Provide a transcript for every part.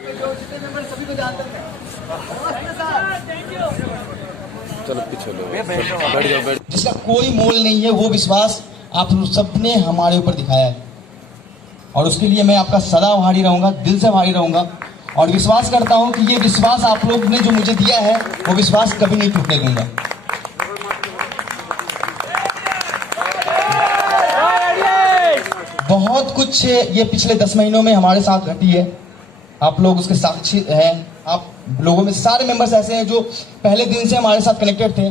सभी को जानते हैं। चलो पीछे लो, बैठ जाओ। जिसका कोई मोल नहीं है, वो विश्वास आप सबने हमारे ऊपर दिखाया है और उसके लिए मैं आपका सदा आभारी रहूंगा, दिल से आभारी रहूंगा और विश्वास करता हूं कि ये विश्वास आप लोग ने जो मुझे दिया है वो विश्वास कभी नहीं टूटने दूंगा। बहुत कुछ ये पिछले 10 महीनों में हमारे साथ घटी है, आप लोग उसके साक्षी हैं। आप लोगों में सारे मेंबर्स ऐसे हैं जो पहले दिन से हमारे साथ कनेक्टेड थे।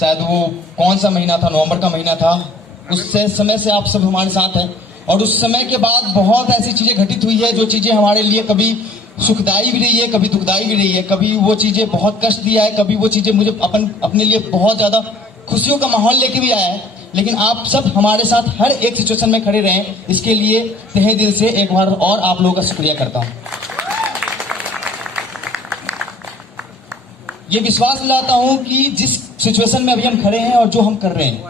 शायद वो कौन सा महीना था, नवंबर का महीना था, उससे समय से आप सब हमारे साथ हैं और उस समय के बाद बहुत ऐसी चीजें घटित हुई है जो चीजें हमारे लिए कभी सुखदायी भी रही है, कभी दुखदायी भी रही है। कभी वो चीजें बहुत कष्ट दिया है, कभी वो चीजें मुझे अपने लिए बहुत ज्यादा खुशियों का माहौल लेके भी आया है। लेकिन आप सब हमारे साथ हर एक सिचुएशन में खड़े रहें, इसके लिए तहे दिल से एक बार और आप लोगों का शुक्रिया करता हूं। ये विश्वास दिलाता हूं कि जिस सिचुएशन में अभी हम खड़े हैं और जो हम कर रहे हैं,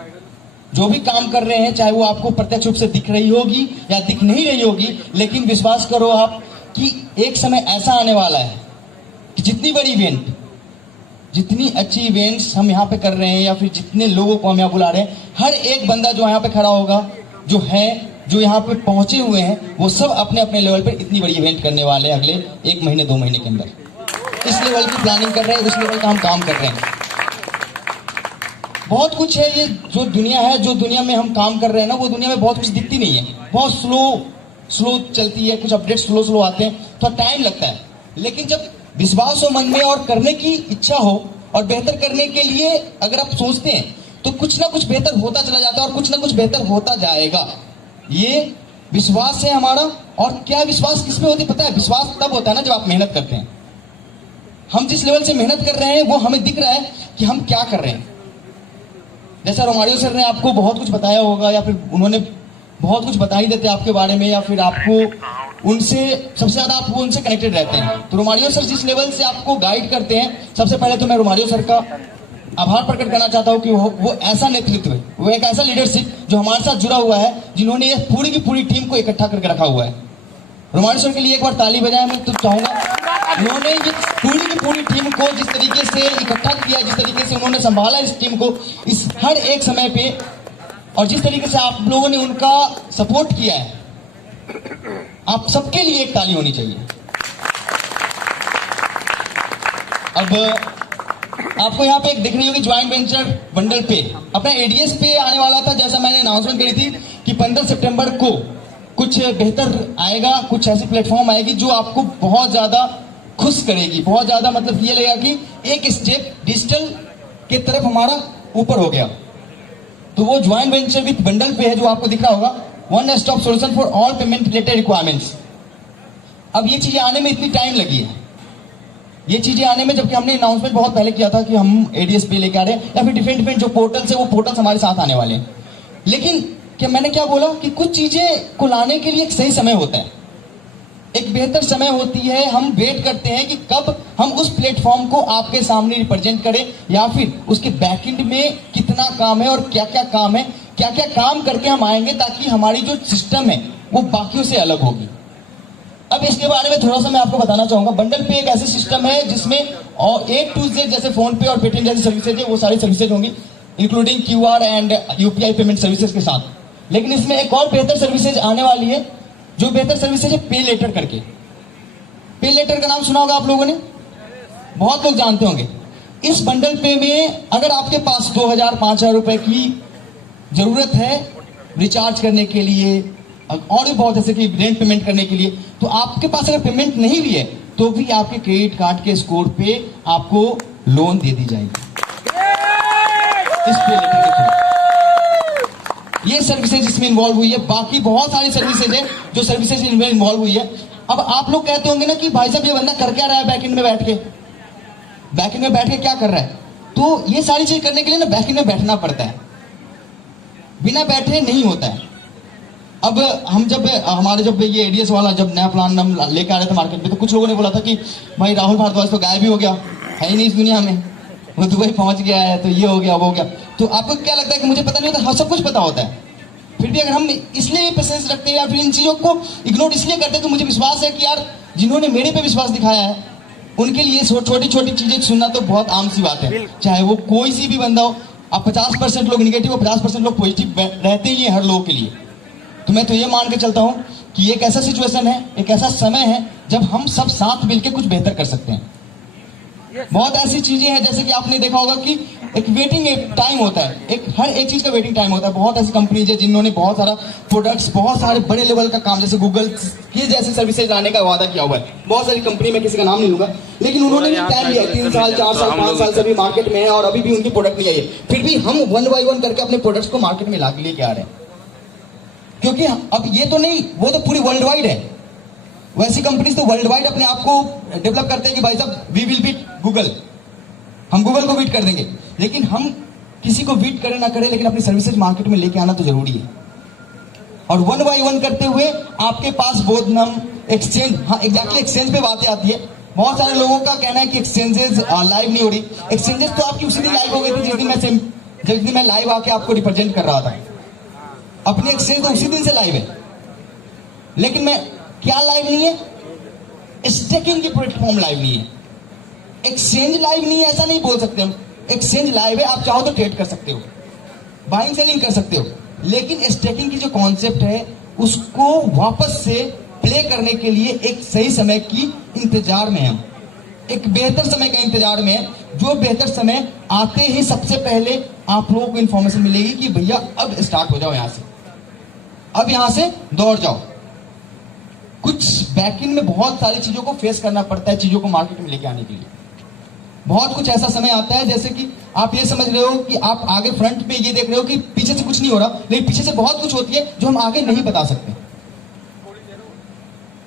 जो भी काम कर रहे हैं, चाहे वो आपको प्रत्यक्ष रूप से दिख रही होगी या दिख नहीं रही होगी, लेकिन विश्वास करो आप कि एक समय ऐसा आने वाला है कि जितनी बड़ी इवेंट, जितनी अच्छी इवेंट्स हम यहाँ पे कर रहे हैं या फिर जितने लोगों को हम यहाँ बुला रहे हैं, हर एक बंदा जो यहाँ पे खड़ा होगा, जो यहाँ पे पहुंचे हुए हैं, वो सब अपने अपने लेवल पर इतनी बड़ी इवेंट करने वाले हैं अगले 1 महीने 2 महीने के अंदर। इस लेवल की प्लानिंग कर रहे हैं, उस लेवल का हम काम कर रहे हैं। बहुत कुछ है, ये जो दुनिया है, जो दुनिया में हम काम कर रहे हैं ना, वो दुनिया में बहुत कुछ दिखती नहीं है, बहुत स्लो चलती है, कुछ अपडेट स्लो आते हैं, थोड़ा टाइम लगता है। लेकिन जब विश्वास हो मन में और करने की इच्छा हो और बेहतर करने के लिए अगर आप सोचते हैं तो कुछ ना कुछ बेहतर होता चला जाता है और कुछ ना कुछ बेहतर होता जाएगा। ये विश्वास है हमारा। और क्या विश्वास किस पे होती है पता है? विश्वास तब होता है ना जब आप मेहनत करते हैं। हम जिस लेवल से मेहनत कर रहे हैं वो हमें दिख रहा है कि हम क्या कर रहे हैं। जैसा रोमारियो सर ने आपको बहुत कुछ बताया होगा या फिर उन्होंने बहुत कुछ बता ही देते आपके बारे में, या फिर आपको उनसे सबसे ज्यादा आप उनसे कनेक्टेड रहते हैं। तो रोमारियो सर जिस लेवल से आपको गाइड करते हैं, सबसे पहले तो मैं रोमारियो सर का आभार प्रकट करना चाहता हूं कि वो ऐसा नेतृत्व है, वो एक ऐसा लीडरशिप जो हमारे साथ जुड़ा हुआ है, जिन्होंने ये पूरी की पूरी टीम को इकट्ठा करके रखा हुआ है। रोमारियो सर के लिए एक बार ताली बजाएं मैं तो चाहूंगा। उन्होंने ये पूरी की पूरी टीम को जिस तरीके से इकट्ठा किया, जिस तरीके से उन्होंने संभाला इस टीम को इस हर एक समय पे, और जिस तरीके से आप लोगों ने उनका सपोर्ट किया है, आप सबके लिए एक ताली होनी चाहिए। अब आपको यहाँ पे एक दिख रही होगी ज्वाइंट वेंचर बंडल पे, अपना एडीएस पे आने वाला था। जैसा मैंने अनाउंसमेंट करी थी कि 15 सितंबर को कुछ बेहतर आएगा, कुछ ऐसी प्लेटफॉर्म आएगी जो आपको बहुत ज्यादा खुश करेगी, बहुत ज्यादा मतलब ये लगेगा कि एक स्टेप डिजिटल के तरफ हमारा ऊपर हो गया। तो वो ज्वाइंट वेंचर विद बंडल पे है जो आपको दिख रहा होगा, one stop solution for all payment related requirements. अब ये चीजें आने में इतनी टाइम लगी है, ये चीजें आने में, जबकि हमने अनाउंसमेंट बहुत पहले किया था कि हम एडीएस पे लेके आ रहे हैं या फिर डिफरेंट जो पोर्टल्स है वो पोर्टल्स हमारे साथ आने वाले हैं। लेकिन क्या मैंने क्या बोला कि कुछ चीजें को लाने के लिए एक सही समय होता है, एक बेहतर समय होती है। हम वेट करते हैं कि कब हम उस प्लेटफॉर्म को आपके सामने रिप्रेजेंट करें, या फिर उसके बैकएंड में कितना काम है और क्या क्या काम है, क्या क्या काम करके हम आएंगे ताकि हमारी जो सिस्टम है वो बाकियों से अलग होगी। अब इसके बारे में थोड़ा सा मैं आपको बताना चाहूंगा। बंडल पे एक ऐसी सिस्टम है जिसमें A to Z जैसे फोन पे और पेटीएम जैसी सर्विसेज है, वो सारी सर्विसेज होंगी including QR and UPI payment services के साथ। लेकिन इसमें एक और बेहतर सर्विसेज आने वाली है, जो बेहतर सर्विसेज है पे लेटर करके। पे लेटर का नाम सुना होगा आप लोगों ने, बहुत लोग जानते होंगे। इस बंडल पे में अगर आपके पास 2000-5000 रुपए की जरूरत है रिचार्ज करने के लिए और भी बहुत ऐसे कि रेंट पेमेंट करने के लिए, तो आपके पास अगर पेमेंट नहीं भी है तो भी आपके क्रेडिट कार्ड के स्कोर पे आपको लोन दे दी जाएगी इस पे लेटर के थ्रू। ये सर्विसेज इसमें इन्वॉल्व हुई है, बाकी बहुत सारी सर्विसेज है जो सर्विसेज इनमें इन्वॉल्व हुई है। अब आप लोग कहते होंगे ना कि भाई साहब ये बंदा कर क्या रहा है बैकएंड में बैठ के, बैकएंड में बैठ के क्या कर रहा है? तो ये सारी चीज करने के लिए ना बैकएंड में बैठना पड़ता है, बिना बैठे नहीं होता है। अब हम जब ये एडीएस वाला जब नया प्लान हम लेकर आ रहे थे मार्केट में, तो कुछ लोगों ने बोला था कि भाई राहुल भारद्वाज तो गायब ही हो गया, है ही नहीं इस दुनिया में, वो दुबई पहुंच गया है, तो ये हो गया वो हो गया। तो आपको क्या लगता है कि मुझे पता नहीं होता? हाँ, सब कुछ पता होता है। फिर भी अगर हम इसलिए पेशेंस रखते हैं या फिर इन चीजों को इग्नोर इसलिए करते हैं कि मुझे विश्वास है कि यार जिन्होंने मेरे पे विश्वास दिखाया है, उनके लिए छोटी छोटी चीजें सुनना तो बहुत आम सी बात है। चाहे वो कोई सी भी बंदा हो, आप 50% लोग निगेटिव और 50% लोग पॉजिटिव रहते ही हैं हर लोगों के लिए। तो मैं तो ये मान के चलता हूँ कि एक ऐसा सिचुएशन है, एक ऐसा समय है जब हम सब साथ मिलकर कुछ बेहतर कर सकते हैं। बहुत ऐसी चीजें हैं, जैसे कि आपने देखा होगा कि एक वेटिंग टाइम होता है, हर एक चीज का वेटिंग टाइम होता है। बहुत ऐसी कंपनीज है जिन्होंने बहुत सारा प्रोडक्ट्स, बहुत सारे बड़े लेवल का काम, जैसे गूगल ये जैसे सर्विसेज लाने का वादा किया हुआ है। बहुत सारी कंपनी में किसी का नाम नहीं लूंगा, लेकिन उन्होंने भी टाइम लिया, 3 साल 4 साल 5 साल से अभी मार्केट में है और अभी भी उनकी प्रोडक्ट नहीं आई है। फिर भी हम 1 बाय 1 करके अपने प्रोडक्ट्स को मार्केट में ला के लेके आ रहे हैं, क्योंकि अब ये तो नहीं, वो तो पूरी वर्ल्ड वाइड है। वैसी कंपनीज तो वर्ल्ड वाइड अपने आप को डेवलप करते हैं कि भाई साहब वी विल बीट गूगल, हम गूगल को बीट कर देंगे। लेकिन हम किसी को बीट करें ना करें, लेकिन अपनी सर्विसेज मार्केट में लेके आना तो जरूरी है। और 1 बाय 1 करते हुए आपके पास बोधनम, एक्सचेंज, हाँ एग्जैक्टली एक्सचेंज पे बातें आती है। बहुत सारे लोगों का कहना है कि एक्सचेंजेस लाइव नहीं हो रही। एक्सचेंजेस तो आपकी उसी दिन लाइव हो गई थी जिस दिन मैं लाइव आके आपको रिप्रेजेंट कर रहा था। अपनी एक्सचेंज तो उसी दिन से लाइव है, लेकिन मैं क्या लाइव नहीं है? स्टेकिंग की प्लेटफॉर्म लाइव नहीं है, एक्सचेंज लाइव नहीं है, ऐसा नहीं बोल सकते हम। एक्सचेंज लाइव है, आप चाहो तो ट्रेड कर सकते हो, बाइंग सेलिंग कर सकते हो, लेकिन स्टेकिंग की जो कॉन्सेप्ट है उसको वापस से प्ले करने के लिए एक सही समय की इंतजार में हम, एक बेहतर समय का इंतजार में है। जो बेहतर समय आते ही सबसे पहले आप लोगों को इंफॉर्मेशन मिलेगी कि भैया अब स्टार्ट हो जाओ, यहां से अब यहां से दौड़ जाओ। कुछ बैकएंड में बहुत सारी चीजों को फेस करना पड़ता है, चीजों को मार्केट में लेके आने के लिए। बहुत कुछ ऐसा समय आता है, जैसे कि आप ये समझ रहे हो कि आप आगे फ्रंट में ये देख रहे हो कि पीछे से कुछ नहीं हो रहा, लेकिन पीछे से बहुत कुछ होती है जो हम आगे नहीं बता सकते।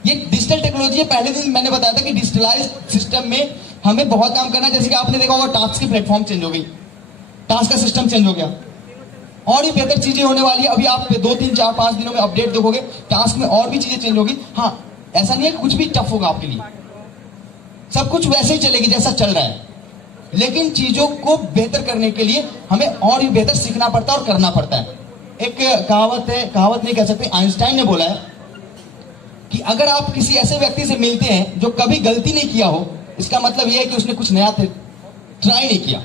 ये डिजिटल टेक्नोलॉजी है। पहले दिन मैंने बताया था कि डिजिटलाइज सिस्टम में हमें बहुत काम करना है। जैसे कि आपने देखा होगा टास्क की प्लेटफॉर्म चेंज हो गई, टास्क का सिस्टम चेंज हो गया, और भी बेहतर चीजें होने वाली है। अभी आप 2 3 4 5 दिनों में अपडेट देखोगे, टास्क में और भी चीजें चेंज होगी। हाँ, ऐसा नहीं है कि कुछ भी टफ होगा आपके लिए, सब कुछ वैसे ही चलेगी जैसा चल रहा है, लेकिन चीजों को बेहतर करने के लिए हमें और भी बेहतर सीखना पड़ता है और करना पड़ता है। एक कहावत है, कहावत नहीं कह सकते, आइंस्टाइन ने बोला है कि अगर आप किसी ऐसे व्यक्ति से मिलते हैं जो कभी गलती नहीं किया हो, इसका मतलब यह है कि उसने कुछ नया ट्राई नहीं किया,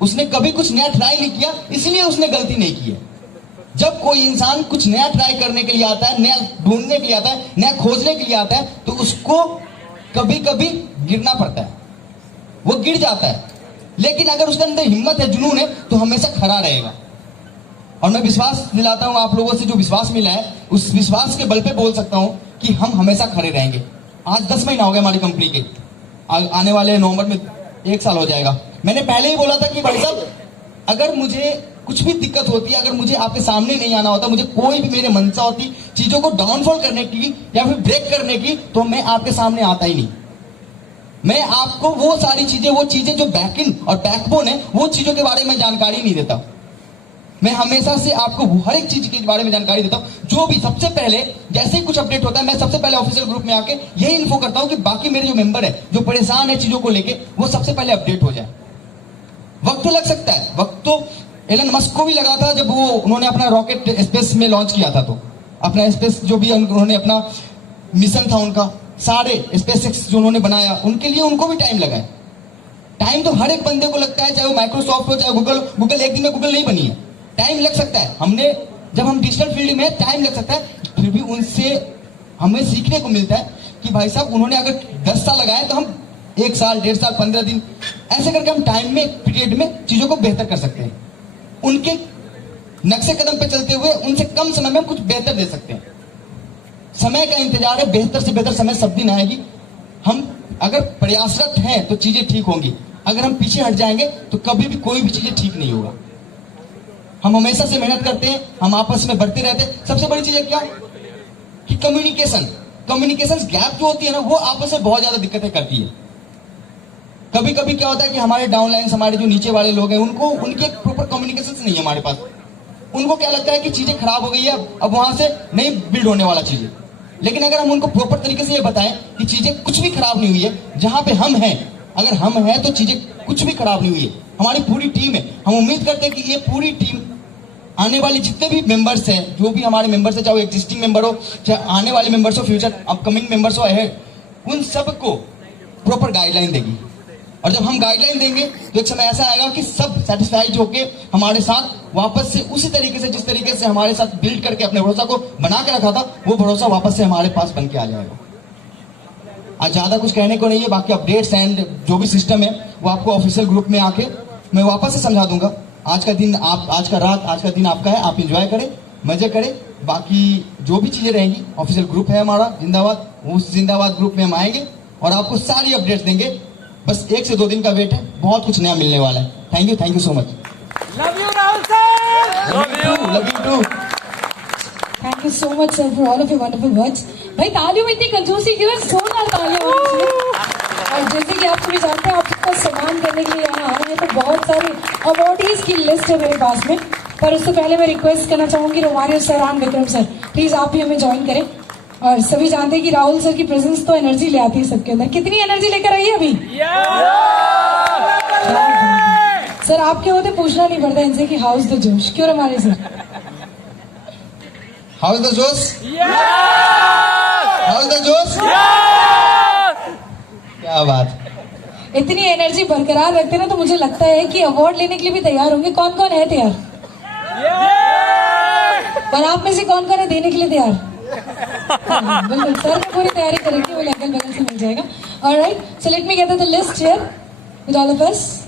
उसने कभी कुछ नया ट्राई नहीं किया, इसलिए उसने गलती नहीं की है। जब कोई इंसान कुछ नया ट्राई करने के लिए आता है, नया ढूंढने के लिए आता है, नया खोजने के लिए आता है, तो उसको कभी कभी गिरना पड़ता है, वो गिर जाता है। लेकिन अगर उसके अंदर हिम्मत है, जुनून है, तो हमेशा खड़ा रहेगा। और मैं विश्वास दिलाता हूं आप लोगों से, जो विश्वास मिला है उस विश्वास के बल पे बोल सकता हूं कि हम हमेशा खड़े रहेंगे। आज 10 महीना हो गया हमारी कंपनी के, आने वाले नवंबर में 1 साल हो जाएगा। मैंने पहले ही बोला था कि भाई साहब अगर मुझे कुछ भी दिक्कत होती है, अगर मुझे आपके सामने नहीं आना होता, मुझे कोई भी मेरे मनसा होती चीजों को डाउनफॉल करने की या फिर ब्रेक करने की, तो मैं आपके सामने आता ही नहीं। मैं आपको वो सारी चीजें, वो चीजें जो बैकएंड और बैकबोन है, वो चीजों के बारे में जानकारी नहीं देता। मैं हमेशा से आपको हर एक चीज के बारे में जानकारी देता हूं। जो भी सबसे पहले जैसे ही कुछ अपडेट होता है, मैं सबसे पहले ऑफिशियल ग्रुप में आके यही इन्फो करता हूं कि बाकी मेरे जो मेंबर है, जो परेशान है चीजों को लेके, वो सबसे पहले अपडेट हो जाए। वक्त तो लग सकता है, वक्त तो एलन मस्क को भी लगा था जब वो उन्होंने अपना रॉकेट स्पेस में लॉन्च किया था। तो अपना स्पेस जो भी उन्होंने अपना मिशन था, उनका सारे स्पेस एक्स जो उन्होंने बनाया, उनके लिए उनको भी टाइम लगा है। टाइम तो हर एक बंदे को लगता है, चाहे वो माइक्रोसॉफ्ट हो चाहे गूगल एक दिन में गूगल नहीं बनी है, टाइम लग सकता है। जब हम डिजिटल फील्ड में टाइम लग सकता है, फिर भी उनसे हमें सीखने को मिलता है कि भाई साहब उन्होंने अगर 10 साल लगाए तो हम 1 साल 1.5 साल 15 दिन ऐसे करके हम टाइम में पीरियड में चीजों को बेहतर कर सकते हैं। उनके नक्शे कदम पे चलते हुए उनसे कम समय में हम कुछ बेहतर दे सकते हैं। समय का इंतजार है, बेहतर से बेहतर समय सब दिन आएगी। हम अगर प्रयासरत हैं तो चीजें ठीक होंगी, अगर हम पीछे हट जाएंगे तो कभी भी कोई भी चीजें ठीक नहीं होगा। हम हमेशा से मेहनत करते हैं, हम आपस में बढ़ते रहते हैं। सबसे बड़ी चीज है क्या कि कम्युनिकेशन गैप जो होती है ना, वो आपस में बहुत ज्यादा दिक्कतें करती है। कभी कभी क्या होता है कि हमारे डाउनलाइंस, हमारे जो नीचे वाले लोग हैं, उनको उनकी एक प्रॉपर कम्युनिकेशन नहीं है हमारे पास। उनको क्या लगता है कि चीजें खराब हो गई है, अब वहां से नहीं बिल्ड होने वाला चीजें। लेकिन अगर हम उनको प्रॉपर तरीके से ये बताएं कि चीजें कुछ भी खराब नहीं हुई है, जहां पे हम हैं, अगर हम हैं तो चीजें कुछ भी खराब नहीं हुई है, हमारी पूरी टीम है। हम उम्मीद करते हैं कि ये पूरी टीम आने वाले जितने भी मेंबर्स हैं, जो भी हमारे मेंबर्स हैं, चाहे एग्जिस्टिंग मेंबर हो, चाहे आने वाले मेंबर्स हो, फ्यूचर अपकमिंग मेंबर्स हो अहेड, उन सबको प्रॉपर गाइडलाइन देगी। और जब हम गाइडलाइन देंगे तो एक समय ऐसा आएगा कि सब सेटिस्फाइड होके हमारे साथ वापस से उसी तरीके से, जिस तरीके से हमारे साथ बिल्ड करके अपने भरोसा को बना के रखा था, वो भरोसा वापस से हमारे पास बन के आ जाएगा। आज ज्यादा कुछ कहने को नहीं है, बाकी अपडेट्स एंड जो भी सिस्टम है वो आपको ऑफिशियल ग्रुप में आके मैं वापस से समझा दूंगा। आज का दिन आज का दिन आपका है, आप एंजॉय करें, मजे करें। बाकी जो भी चीजें रहेंगी, ऑफिशियल ग्रुप है हमारा जिंदाबाद, उस जिंदाबाद ग्रुप में हम आएंगे और आपको सारी अपडेट्स देंगे। बस 1 से 2 दिन का वेट है, बहुत कुछ नया मिलने वाला है। Thank you so much. Love you Rahul sir. Love you too. Thank you so much sir for all of your wonderful words. भाई तालियों में इतनी कंजूसी क्यों है? जोरदार तालियां होनी चाहिए। और जैसे कि आप सभी जानते हैं, आपका सम्मान करने के लिए यहाँ आए हैं, तो बहुत सारे अवॉर्डीज की लिस्ट है मेरे पास में। पर उससे पहले मैं रिक्वेस्ट करना चाहूंगी रोमारियो सर और विक्रम सर, प्लीज आप भी हमें ज्वाइन करें। और सभी जानते हैं कि राहुल सर की प्रेजेंस तो एनर्जी ले आती है सबके अंदर। कितनी एनर्जी लेकर आई है अभी? सर आपके होते पूछना नहीं पड़ता इनसे कि हाउ इज द जोश, क्यों हमारे सर? हाउ इज द जोश? हाउ इज द जोश? क्या बात। इतनी एनर्जी बरकरार रखते हैं ना, तो मुझे लगता है कि अवार्ड लेने के लिए भी तैयार होंगे। कौन कौन है तैयार? पर आप में से कौन कौन है देने के लिए तैयार? बिल्कुल सर ने पूरी तैयारी करेंगे, वो अगल बगल से मिल जाएगा। Alright, so let me get the list here with all of us.